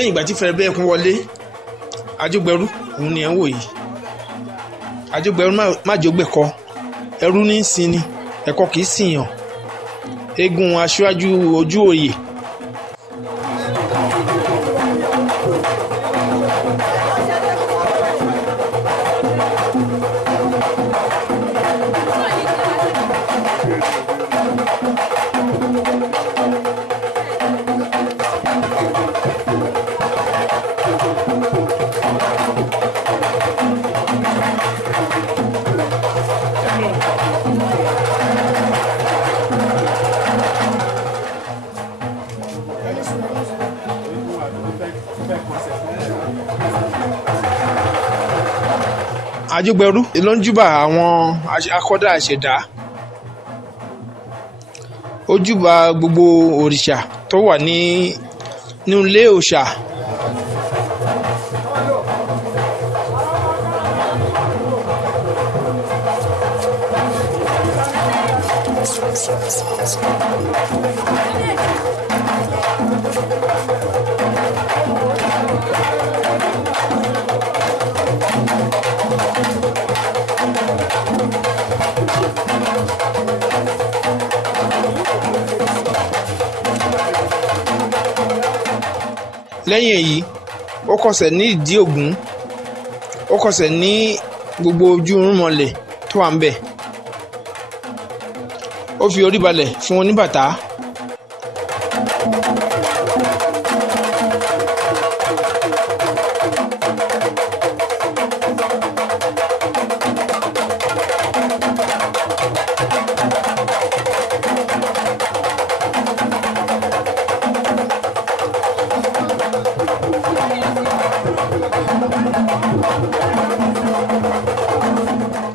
lẹ́yìn ìgbà tí Fẹ̀rẹ̀bẹ́ẹ̀kún wọlé Àjọgbẹ̀rú òun ni ẹ̀ ń wò yìí. Àjọgbẹ̀rú má jògbẹ̀kọ ẹrú ní sin ni ẹ̀kọ́ kìí sìyàn eégún aṣáájú ojú òye. Àjọgbẹ̀rú ló ń júbà àwọn akọ́dá àṣẹ̀dá ó júbà gbogbo òrìṣà tó wà nínú ilé òòṣà. Lẹ́yìn èyí ó kọsẹ̀ ní ìdí Ògún ó kọsẹ̀ ní gbogbo ojú irúnmọlẹ̀ tó wà ń bẹ̀ ó fi orí balẹ̀ fún oníbàtà.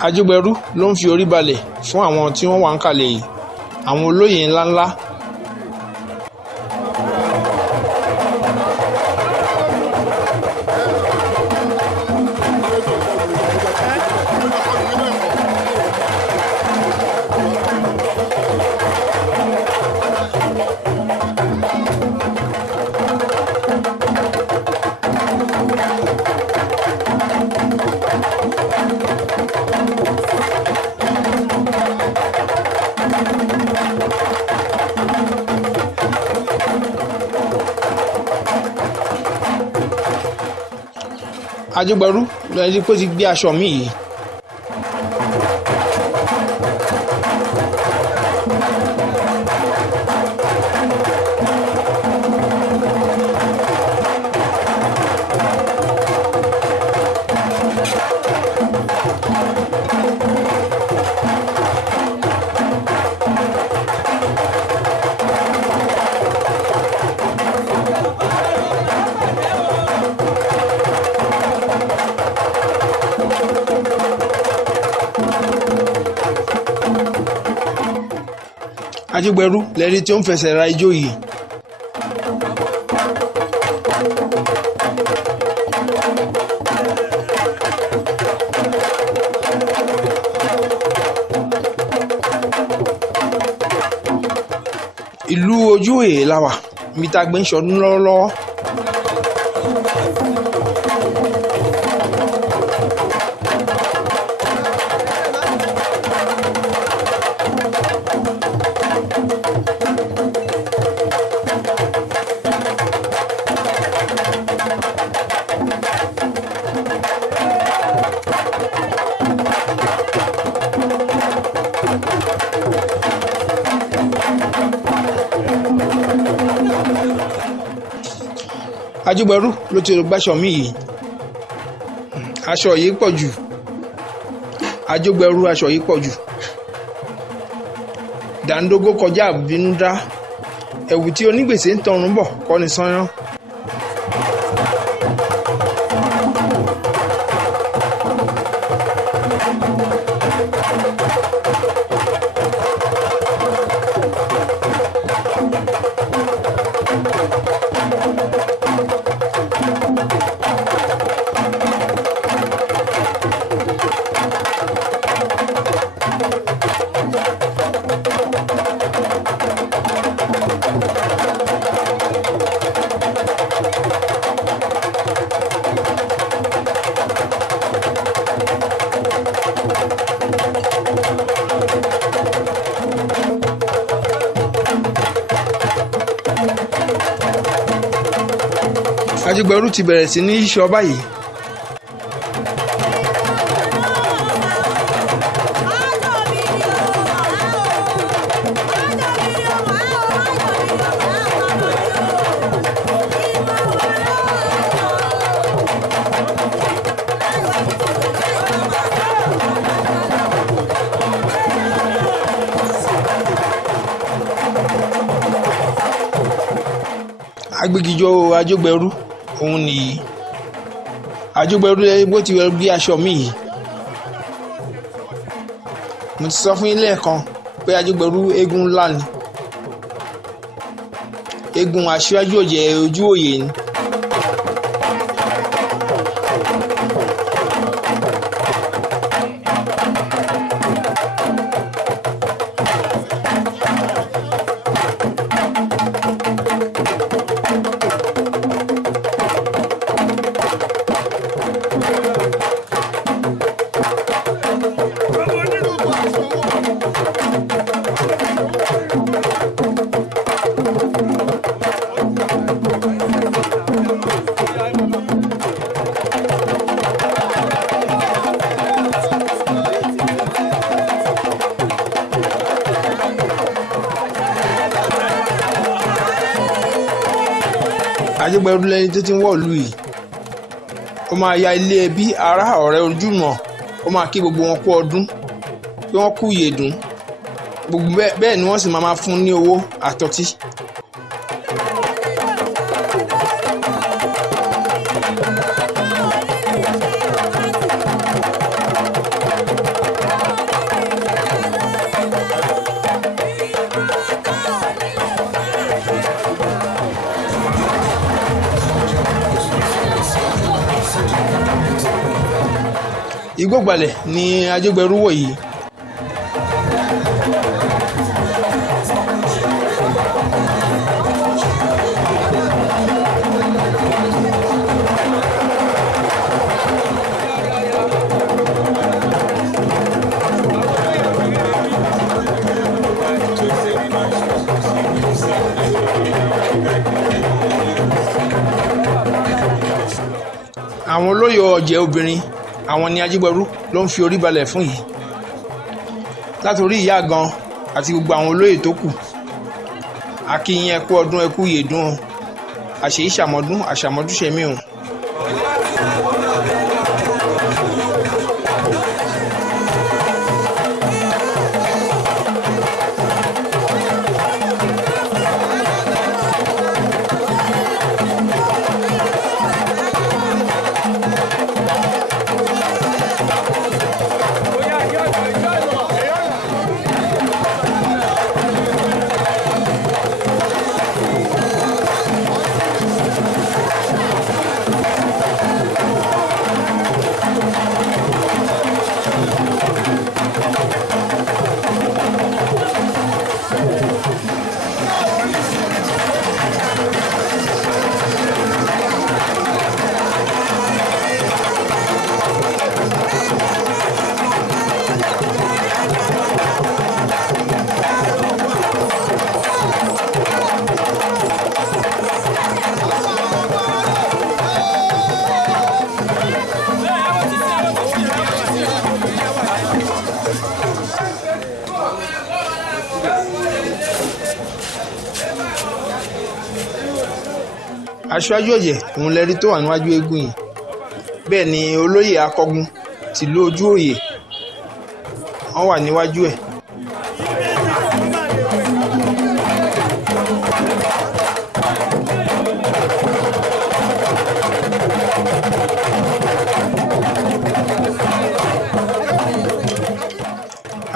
Àjọgbẹ̀rú ló ń fi orí balẹ̀ fún àwọn tí wọ́n wà ń kalẹ̀ yìí àwọn olóyè ńláńlá. Àjọgbẹ̀rú lẹ́yìn pé ti gbé aṣọ mi yìí. Àjọgbẹ̀rú lẹ́rí tí ó ń fẹsẹ̀ ra ijó yìí. Ìlú ojú èè la wà níbi tá a gbé ń ṣọdún lọ́wọ́lọ́wọ́. Àjọgbẹ̀rú ló ti gbàṣọ mi yìí aṣọ yìí pọ̀ jù Àjọgbẹ̀rú aṣọ yìí pọ̀ jù dàńdógó kọjá àbínú dá ẹ̀wù tí onígbèsè ń tọrùn bọ̀ kọ́ ni sányán. Ajúgbẹ̀rú ti bẹ̀rẹ̀ sí ní yíṣọ báyìí. Agbégijó Ajúgbẹ̀rú òun nìyí. Ajúgbẹ̀rú bó ti wẹ̀ bí aṣọ mi yìí. Mo ti sọ fún yín lẹ́ẹ̀kan pé Ajúgbẹ̀rú eégún ńlá ni. Eégún aṣíwájú òjẹ̀ ojú òye ni. Ajúgbẹ̀rú lẹ́ni tó ti ń wọ̀lú yìí. Ó máa ya ilé ẹbí ará ọ̀rẹ́ ojúmọ̀. Ó máa kí gbogbo wọn kú ọdún pé wọ́n kú ìyèdún. Gbogbo bẹ́ẹ̀ ni wọ́n sì máa fún ní owó àtọtí. Igbógbalẹ̀ ni Ajúgbẹ̀rú wọ̀ yìí. Àwọn olóyè ọ̀jẹ̀ obìnrin àwọn ni Ajúgbẹ̀rú ló ń fi orí balẹ̀ fún yìí. Látòrí ìyá gan àti gbogbo àwọn olóyè tó kù. A kí yín ẹ kú ọdún ẹ kú ìyèdún o. Àṣèyí ṣàmọ́dún àṣàmọ́dúnṣẹ́mí o. Aṣíwájú ọ̀jẹ̀ òun lẹ́rí tó wà níwájú eégún yìí. Bẹ́ẹ̀ ni olóyè akọgun tìlú ojú òye wọ́n wà níwájú ẹ̀.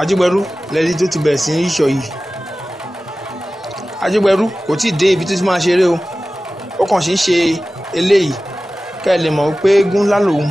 Ajúgbẹ̀rú lẹ́rí tó ti bẹ̀rẹ̀ sí ní yíṣọ yìí. Ajúgbẹ̀rú kò tí ì dé ibi tó ti máa ṣeré o. Ó kàn sí ń ṣe eléyìí kẹ́ ẹ lè mọ̀ pé eégún ńlá lòun.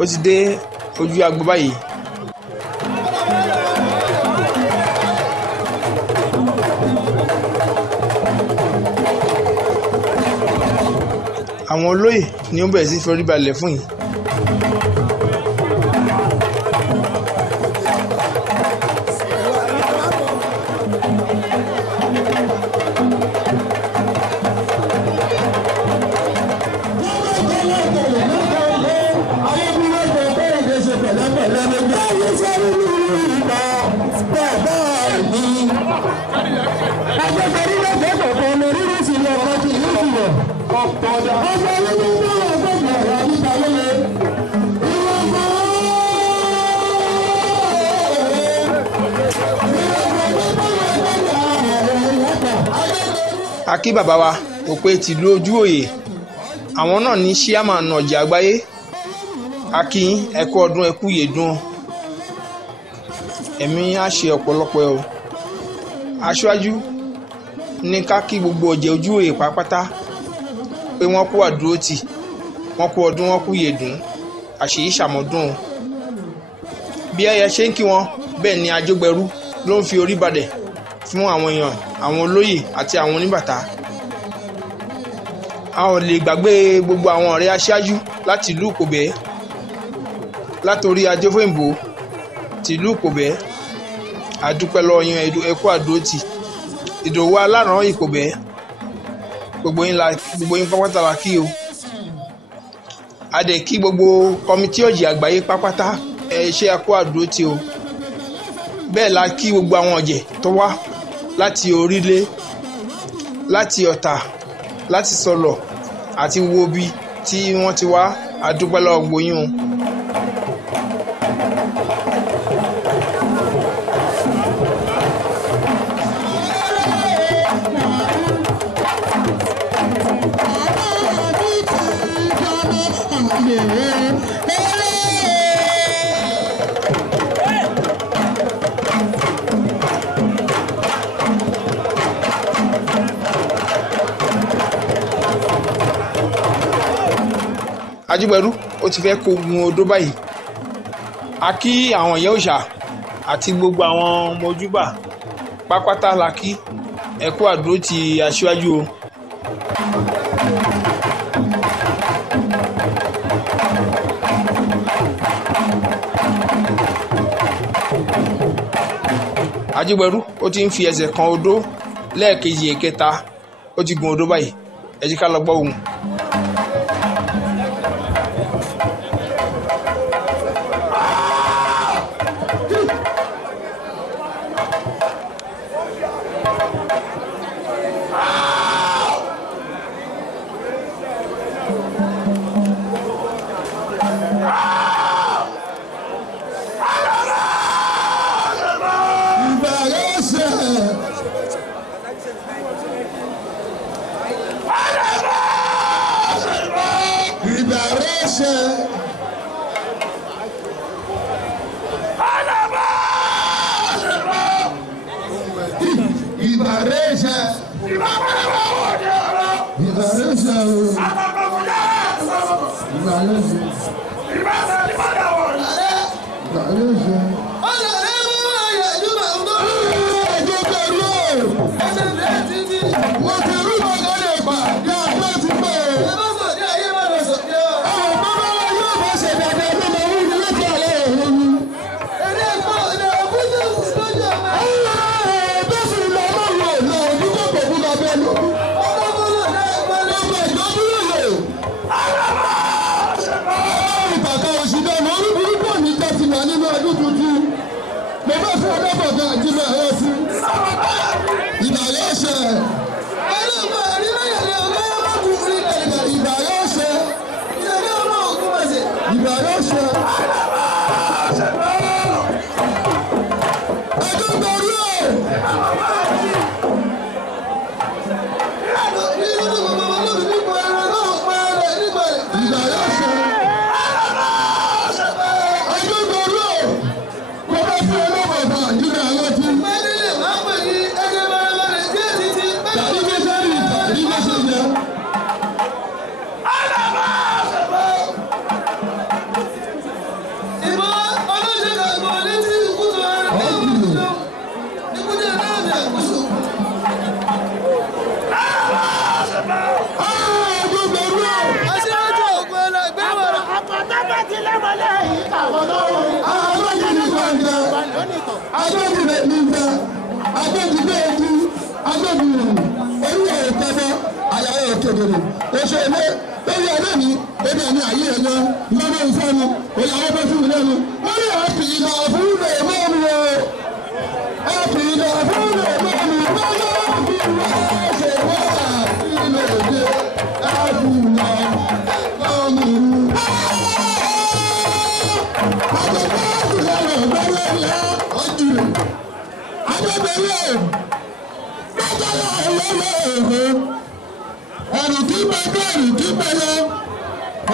ó ti dé ojú agbo báyìí. àwọn olóyè ni ó bẹ̀rẹ̀ sí forí balẹ̀ fún yìí. a kí bàbá wa Òpè tìlú Ojú-Òye, àwọn náà ní chairman ọjà àgbáyé. a kí ẹ kú ọdún ẹ kú yèdún, ẹ̀mí á ṣe ọ̀pọ̀lọpọ̀ o. aṣáájú ní ká kí gbogbo ọjà Ojú-Òye pátápátá pé wọ́n kú àdúrótì, wọ́n kú ọdún wọ́n kú yèdún, àṣèyí ṣàmọ́dún. bí ẹyẹ ṣe ń kí wọn bẹ́ẹ̀ ni Ajógbẹrú ló ń fi orí balẹ̀ fún àwọn èèyàn, àwọn olóyè àti àwọn oníbàtà. a ò lè gbàgbé gbogbo àwọn ọ̀rẹ́ aṣáájú láti ìlú Ìkòbẹ́, látòrí Ajófòyìnbó tìlú Ìkòbẹ́, àdúpẹ́ lọ́wọ́ yín, ẹ kú àdúrótì. Ìdòwú Aláràn Ìkòbẹ́, gbogbo yín pápátá la kí o. a dẹ̀ kí gbogbo kọmitì ọ̀jẹ̀ àgbáyé pápátá, ẹ ṣé ẹ kú àdúrótì o. bẹ́ẹ̀ la kí gbogbo àwọn ọ̀jẹ̀ tó wá láti Orílẹ̀, láti Ọ̀tà, láti Sọlọ̀ àti Wobi tí wọ́n ti wá, àdúpẹ́ lọ́wọ́ gbogbo yín o. Ajógbẹrú ó ti fẹ́ kó gun odó báyìí. a kí àwọn ìyá òòṣà àti gbogbo àwọn ọmọ ojúbà pápátá la kí, ẹ kú àdúrótì aṣíwájú o. Ajógbẹrú ó ti ń fi ẹsẹ̀ kan odó lẹ́ẹ̀kejì ẹ̀kẹta, ó ti gun odó báyìí. ẹ jẹ́ ká lọ gbọ́ ohùn. ti lẹ́mọ̀lẹ́ yìí káwọn lọ́rùn. Adójúlé gbọ̀ngàn, adójúlé nígbà, adójúlé ẹjú, adójúlé orí ẹ̀ tẹ́fọ́, àyàwó òkèdèrè, oṣù èlé, lórí ẹ̀rọ mi, ebi ẹ̀mí ayé ẹ̀ lọ, lọ́wọ́ ìfọ́nu, òyàwó bẹ́ fún mi lẹ́nu, wọ́n ní ọ̀pì ìlà fún èèmọ́ mi o, ọ̀pì ìlà fún èèmọ́ mi, lọ́wọ́ fi wọ́n ṣe wá ilé òde, ẹ̀fù lọ, lọ́mù. Ẹ̀rù tí bẹ́ẹ̀ ẹ̀rù tí bẹ́ẹ̀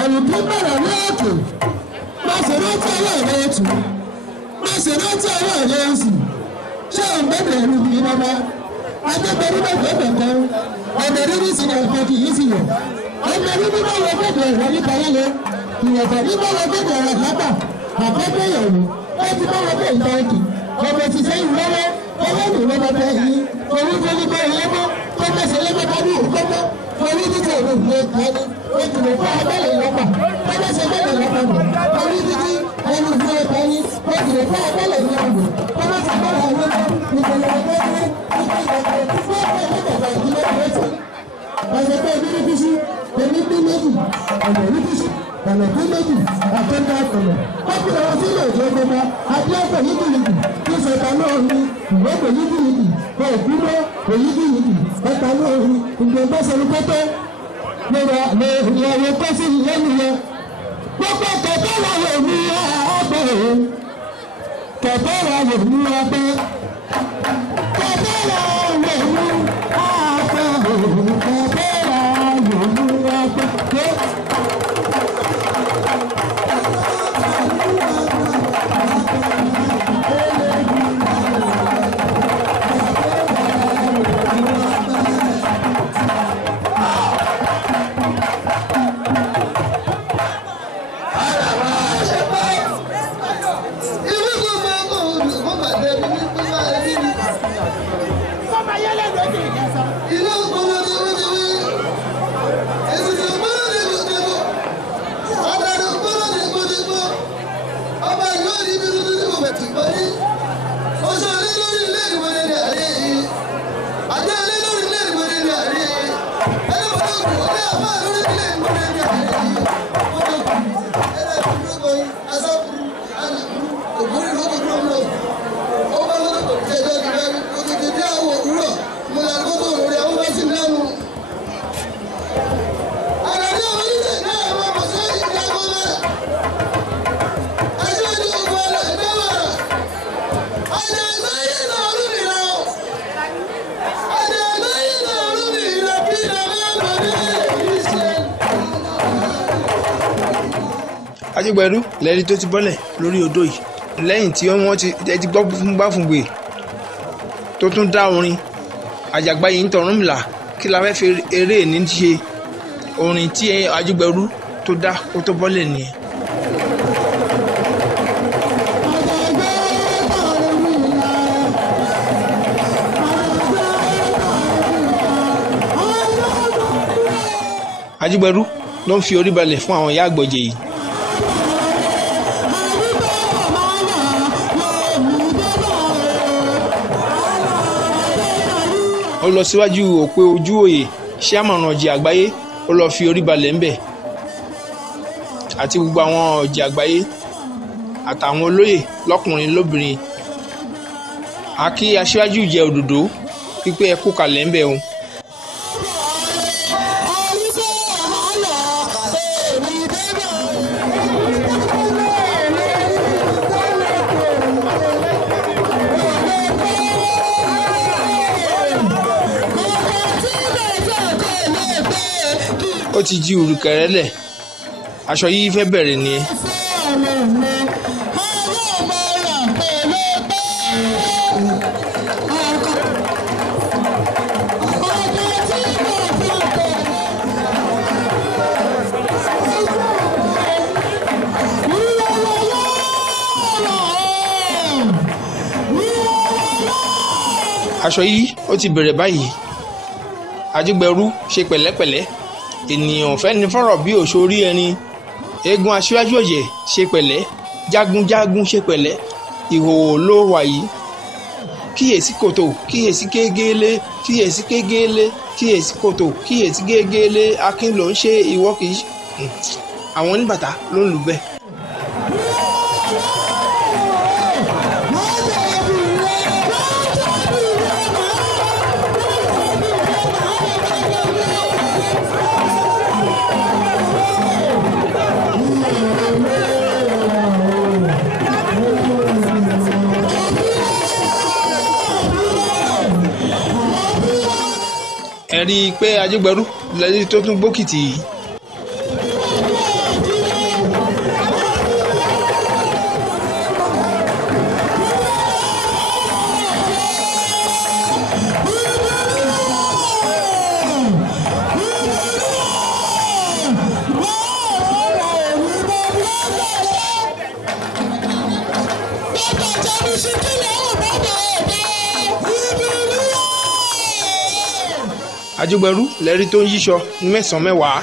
ẹ̀rù tí bẹ̀rẹ̀ ní òkè má ṣe rántí ọwọ́ rẹ̀ tù má ṣe rántí ọwọ́ rẹ̀ sì ṣé òun bẹ̀rẹ̀ ẹ̀rù kì í bàbá adébẹ̀rù bẹ̀rẹ̀ bẹ̀rẹ̀ ọ̀dẹ̀ rírí sí ní ọ̀pọ̀ kì í sì yẹ ọ̀dẹ̀ rírí bá wọ bẹ̀rẹ̀ ẹ̀rọ nípa yẹlẹ ìyẹ̀fẹ̀ ní bá wọ bẹ̀rẹ̀ ẹ̀rọ lápá àkọ́kọ́ yẹ̀wò ó ti bá wọ bẹ̀rẹ̀ ìtọ́jú ọ̀pọ̀ ti sẹ́yìn lọ́wọ́ ọwọ́ mi lọ́wọ́ bẹ̀rẹ̀ yìí orí tó ní bẹ̀rẹ̀ lẹ́mọ́ tó mẹ́sẹ̀ lẹ́mọ́ bá ní òkọ́kọ́ orí títí òun ìwé ìtọ́jú ó ti lè fún abẹ́lẹ̀ lọ́pàá tó mẹ́sẹ̀ bẹ̀rẹ̀ lọ́pàá mọ̀ orí títí òun ìwé ìtọ́jú ó ti lè fún abẹ́lẹ̀ lọ́pàá mọ̀ tó mẹ́sẹ̀ bẹ̀rẹ̀ lọ́pàá ìpínlẹ̀ ọ̀gbẹ́ni ọ̀sẹ̀ pé ebi ní kúsí ebi ní méjì ọ̀nà ní kúsí ọ̀nà tó méjì àtẹ́ńdá ọ̀nà ọ̀pọ̀lọpọ̀ wọn sílẹ̀ èdè ọgbọ́n adéọ́pọ̀ yíkìyíkì tó ṣẹta náà ní ìwọ́pọ̀ yíkìyíkì òkúmọ́ òyíkìyíkì ẹ̀ta náà ní ìgbẹ́gbẹ́sẹ̀lú pẹ́pẹ́ lọ́wọ́ kọ́sí lẹ́nu yẹn gbogbo kẹ̀kẹ́ wà wò ní ọgbẹ́ kẹ̀kẹ́ wà wò ní ọgbẹ́ kẹ̀kẹ́ wà wò ní ọgbẹ́. Ajígbẹ̀rú lẹ́ni tó ti bọ́lẹ̀ lórí odò yìí lẹ́yìn tí wọ́n ti gbọ́ fún gbáfùngbè tó tún dá orin àjàgbá yìí ń tọ̀rúnmìlà kí la fẹ́ fi eré ní ṣe orin tí Ajígbẹ̀rú tó dá kó tó bọ́lẹ̀ nìyẹn. Ajígbẹ̀rú ló ń fi orí balẹ̀ fún àwọn ìyá àgbọ̀jẹ̀ yìí. ó lọ síwájú òpè ojú òye ṣíàmọ̀nà ọ̀jẹ̀ àgbáyé ó lọ fi orí balẹ̀ ńbẹ̀ àti gbogbo àwọn ọ̀jẹ̀ àgbáyé àtàwọn olóyè lọ́kùnrin lóbìnrin a kí aṣíwájú ìjẹ́ òdòdó pípé ẹ kú kalẹ̀ ńbẹ̀ o. ó ti jí urùkẹ̀rẹ̀ lẹ̀ aṣọ yìí fẹ́ bẹ̀rẹ̀ nìyẹn. aṣọ yìí ó ti bẹ̀rẹ̀ báyìí Ajígbẹ̀rú ṣe pẹ̀lẹ́pẹ̀lẹ́ ènìyàn fẹ́ ní fọ́rọ̀ bí òṣòrí ẹni eégún aṣíwájú ọ̀yẹ́ ṣe pẹ̀lẹ́, jagunjagun ṣe pẹ̀lẹ́, ìhòòhò ló wà yìí. Kíyèsí kòtò, kíyèsí gégélé, kíyèsí gégélé, kíyèsí kòtò, kíyèsí gégélé, akin ló ń ṣe ìwọ kì í ṣe. Àwọn oníbàtà ló ń lù bẹ́ẹ̀. Ẹ rí i pé Ajégbẹ̀rú lẹ́yìn tó tún gbókìtì yìí. Ajégbẹ̀rú lẹ́rí tó ń yíṣọ ní mẹ́sàn-án mẹ́wàá.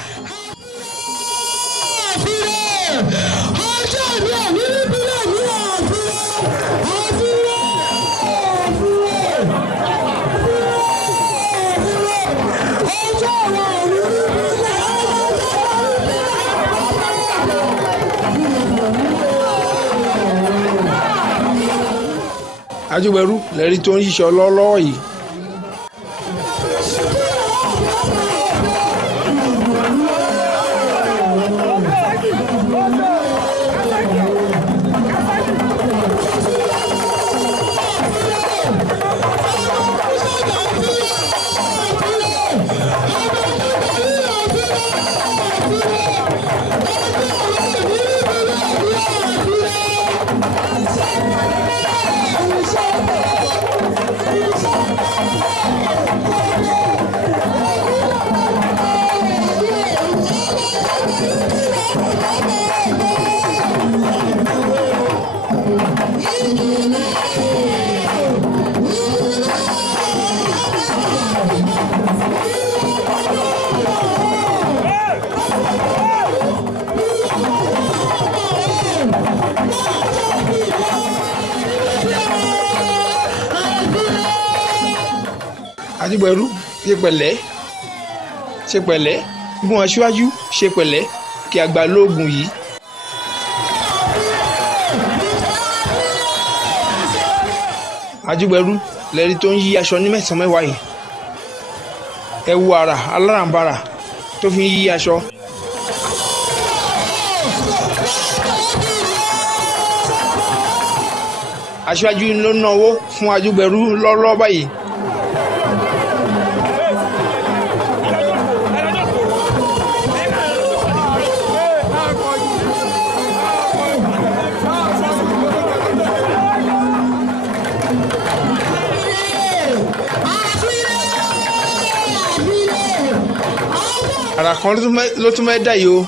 Ajégbẹ̀rú lẹ́rí tó ń yíṣọ lọ́wọ́lọ́wọ́ yìí. Ajégbẹ̀rú ṣe pẹ̀lẹ́, ṣe pẹ̀lẹ́, gún aṣíwájú ṣe pẹ̀lẹ́ kí àgbà lóògùn yìí. Ajégbẹ̀rú lẹ́rí tó ń yí aṣọ ní mẹ́sàn-án mẹ́wàá yìí. Ẹ wo àrà alárànbarà tó fi ń yí aṣọ. Aṣíwájú ló náwó fún Ajégbẹ̀rú lọ́wọ́ báyìí. Àrà kan ló tún mẹ́ dà yìí o.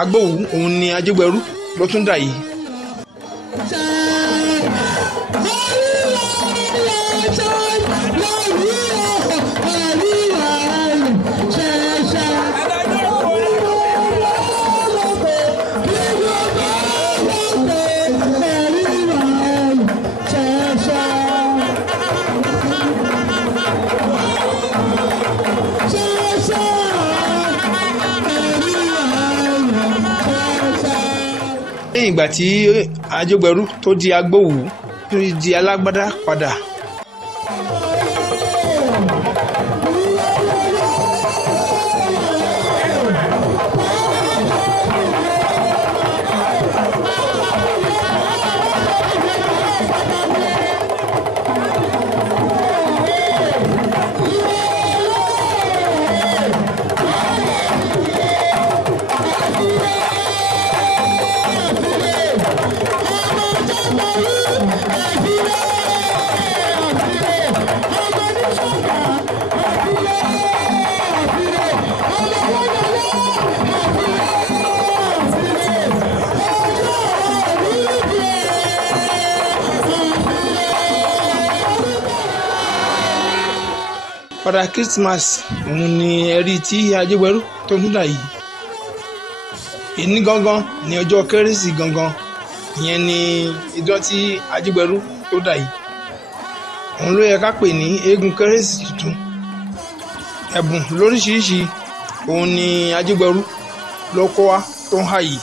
Agbóhùn òun ni Ajégbẹ̀rú ló tún dà yìí. Lẹ́yìn ìgbà tí Ajégbẹ̀rú tó di agbóhùn tó di alágbádá padà. Father Christmas òun ni ẹ̀rí tí Ajígbẹ̀rú tó ń dà yìí. Èní gangan ní ọjọ́ kérésì gangan, ìyẹn ni ìjọ tí Ajígbẹ̀rú tó dà yìí. Òun ló yẹ ká pè ní eégún kérésì tuntun. Ẹ̀bùn lóríṣiríṣi òun ni Ajígbẹ̀rú ló kó wá tó ń hà yìí.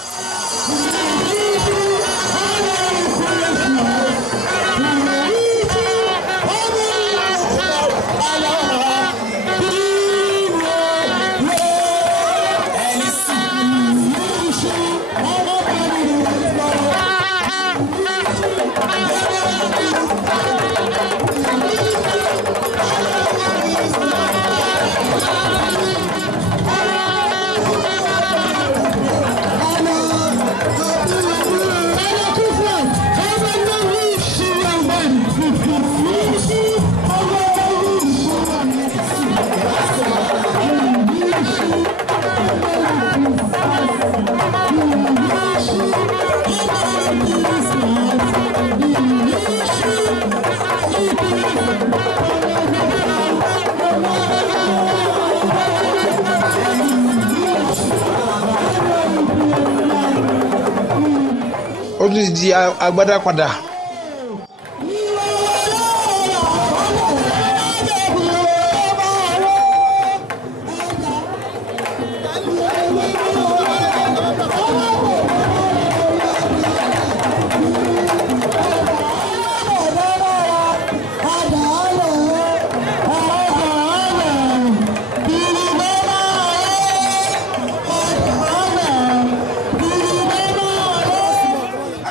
Ó tún ti di agbádá padà.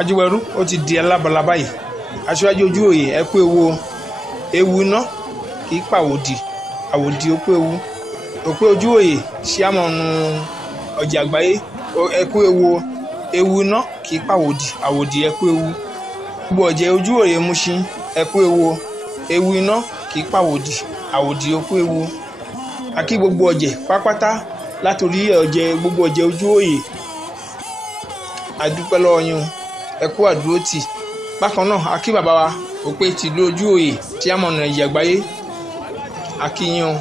Ajígbẹ̀rú ó ti di alábala báyìí. Aṣíwájú ojú òye ẹ kú ewu iná kì í pàwòdì, àwòdì ó kú ewu. Òpé ojú òye ṣíàmọ̀nù ọjà àgbáyé ẹ kú ewu iná kì í pàwòdì, àwòdì ẹ kú ewu. Gbogbo ọ̀jẹ̀ ojú òye Mushin ẹ kú ewu iná kì í pàwòdì, àwòdì ó kú ewu. A kí gbogbo ọ̀jẹ̀ pápátá látòrí gbogbo ọ̀jẹ̀ ojú òye. A dúpẹ́ lọ́wọ́ yín, ẹ kú àdúrótì. Bákan náà a kí bàbá wa Òpé tìlú ojú òye tí a mọ̀nà ìyà àgbáyé. A kí yín o.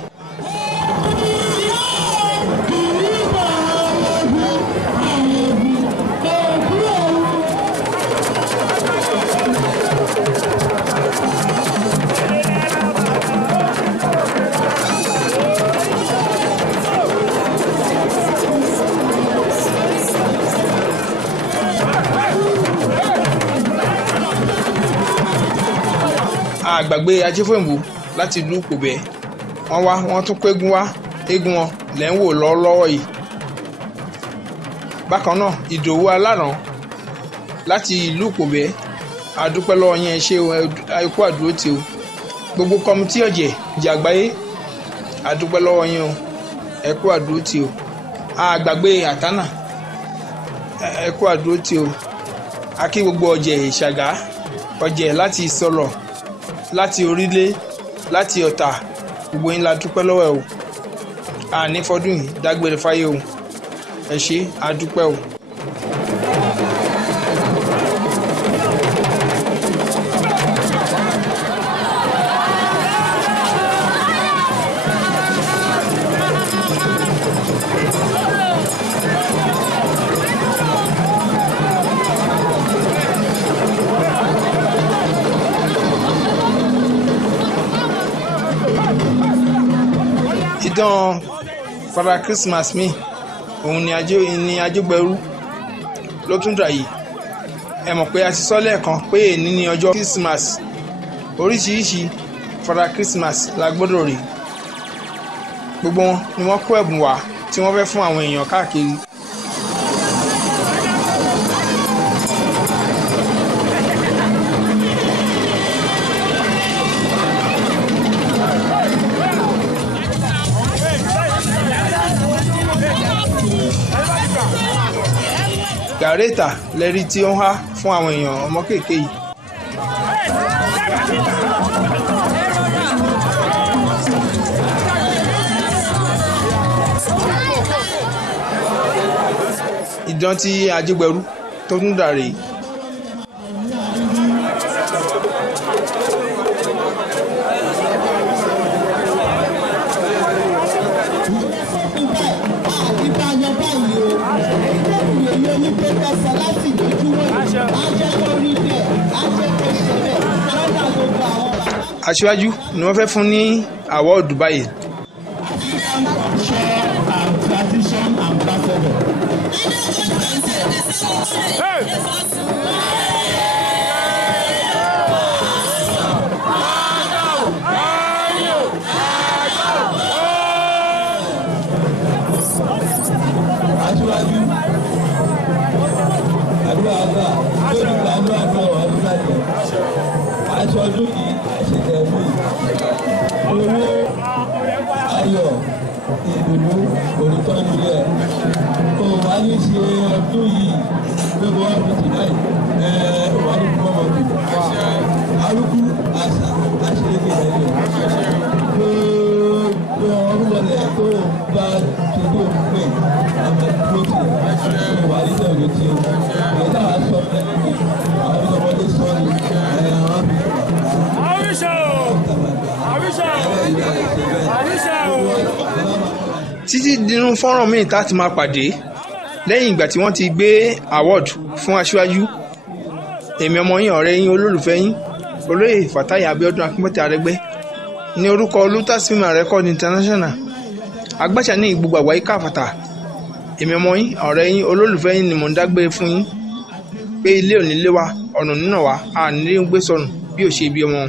Àgbàgbé Ajífòyìnbó láti ìlú Ìpòbẹ́ wọ́n tún kégún wá, eégún wọn lẹ́ ń wò lọ́wọ́ yìí. Bákan náà Ìdòwú Aláràn láti ìlú Ìpòbẹ́, a dúpẹ́ lọ́wọ́ yín, ẹ ṣé o, ẹ kú àdúrótì o. Gbogbo kọmitì ọ̀jẹ̀ ìjà àgbáyé, a dúpẹ́ lọ́wọ́ yín o, ẹ kú àdúrótì o. Àgbàgbé Àtánà, ẹ kú àdúrótì o. A kí gbogbo ọ̀jẹ̀ Ìṣàgá, ọ̀jẹ̀ láti Ìsọlọ̀, láti Orílẹ̀, láti Ọ̀tà, gbogbo yín la dúpẹ́ lọ́wọ́ ẹ o. Àní fọdún yìí dágbére fáyé o, ẹ ṣé, a dúpẹ́ o. Ìdán Father Christmas mi òun ni Ajígbẹ̀rú ló tún dà yìí. Ẹ mọ̀ pé a ti sọ lẹ́ẹ̀kan pé èní ni ọjọ́ Christmas. Oríṣiríṣi Father Christmas la gbọ́dọ̀ rí. Gbogbo wọn ni wọ́n kó ẹ̀bùn wá tí wọ́n fẹ́ fún àwọn èèyàn káàkiri. Gàrétà lẹ́rí tí ó ń há fún àwọn èèyàn ọmọ kéèké yìí. Ìdán tí Ajígbẹ̀rú tó tún dà rèé. aṣíwájú ni wọ́n fẹ́ fún ní àwọ́ọ̀dù báyìí. Aṣọ ọdún yìí àṣekẹ́ ọdún yìí owó ayọ̀ ìdùnnú olùtọ́nulẹ̀ kò wá ní ṣe ọdún yìí gbogbo wa fi tìǹbà yìí wà ní gbọmọ bí arúgbó àṣà àṣeyege ẹ̀yẹ gbogbo ọ̀rùnlẹ̀ tó bá ṣe tó pè àmọ́ tó ti wà nílẹ̀ òde tí o èyí táwa sọ fẹ́ẹ́ ní àwọn ọmọdé sọ ní títí dínú fọ́nrán míì tá a ti máa pàdé lẹ́yìn ìgbà tí wọ́n ti gbé award fún aṣíwájú. èmi ọmọ yín ọ̀rẹ́ yín olólùfẹ́ yín olóyè Fatai Abiodun Akinbọ́tẹ̀ Arẹ́gbẹ́ ní orúkọ Lutas Film and Record International agbáṣà ní gbogbo àgbáyé káfàtà. èmi ọmọ yín ọ̀rẹ́ yín olólùfẹ́ yín ni mò ń dágbére fún yín pé ilé ò ní lé wa ọ̀nà nínà wa a ní rí ń gbé sọnù bí ò ṣe bí ọmọ.